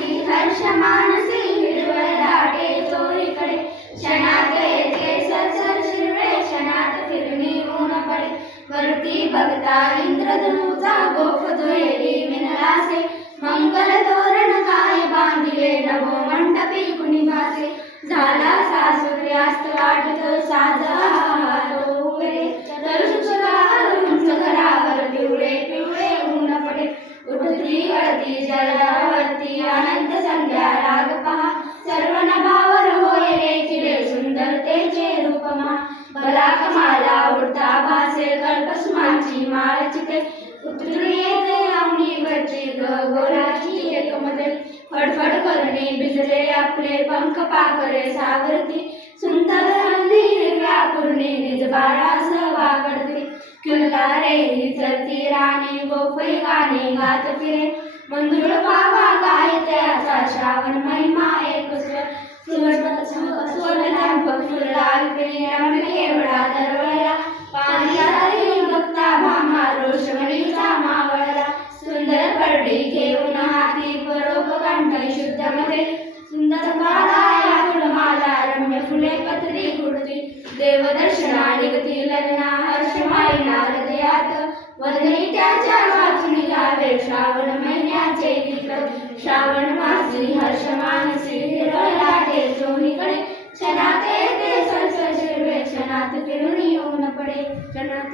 मानसी हर्ष मानसी हिरवळ दाटे चोहीकडे क्षणात येते सरसर शिरवे क्षणात फिरणी ऊन पडे वरती बघता इंद्रधनुचा गोफतोय विनलासे मंगल तोरण काय बांधिले नभो मंडपी कुणी भासे झाला सा सूर्यास्त वाटतो साजा उघडे घरावर पिवळे पिवळे ऊन पडे उठती वरती जलावरती अनंत संध्या राग पहा सर्व नभावर होय रे चिडे सुंदरतेचे रूप महा भला कमाला उडता भासे कल्पसुमाची माळ चिते उतरी येते अवनीवरची गोलाची एकमध्ये फडफड करणे भिजले आपले पंख पाखरे सावरती सुंदर व्याकुरणे निजबारास वागडते किल्लारे चलती राणे गोफई गाणे गात फिरे मंजुळ पावा गायत्याचा श्रावण महिमा एक स्वर्ण फुलाल पिळी रमणी एवढा दरवळला पाण्यातही बघता भामा रोषमणीचा मावळला सुंदर परडी घेऊन हाती परोपकंठ शुद्ध मध्ये सुंदर माला माला रम्य फुले पत्री कुडती देवदर्शना निगती लग्ना हर्षमाई हृदयात वदनी त्याच्या वाचनी गावे श्रावण महिन्याचे गीत श्रावण मासी हर्ष मानसी हिरवळ लाटे चोहीकडे क्षणात येते सरसर शिरवे क्षणात फिरून येऊन पडे क्षणात